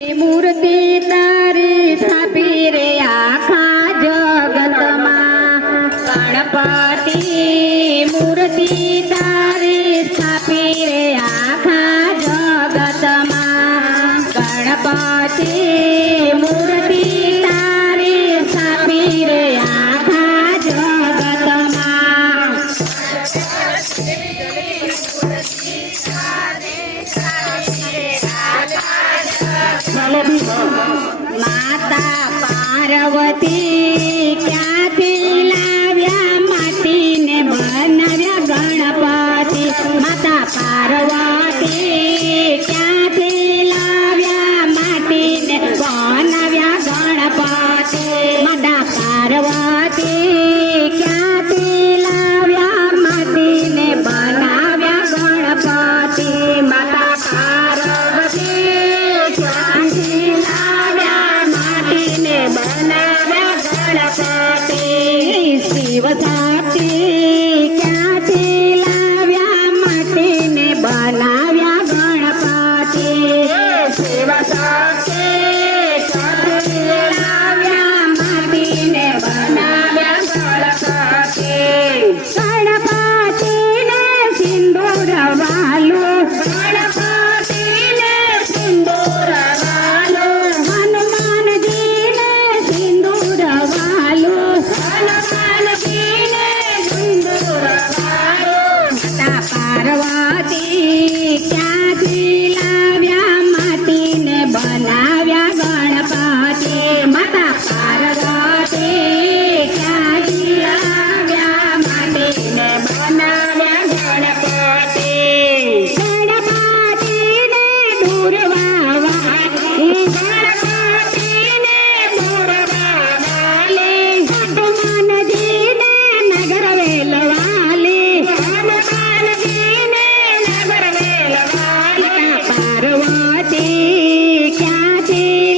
મૂર્તિ તારી સ્થાપી રે આખા જગતમાં. ગણપતિ મૂર્તિ તારી સ્થાપી રે આખા જગતમાં. ગણપતિ મૂર્તિ માતા પાર્વતી ક્યાંથી લાવ્યા માટીને બનાવ્યા ગણપતિ? માતા પાર્વતી ક્યાંથી લાવ્યા માટીને બનાવ્યા ગણપતિ માતા પાર્વતી নীল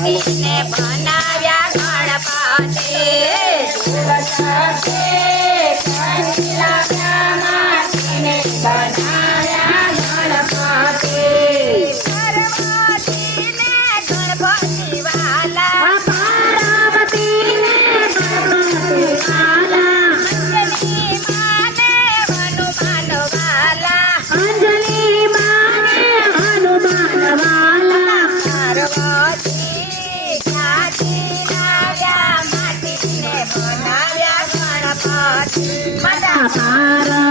ગણપતિને બનાવ્યા ગણપતિ पारा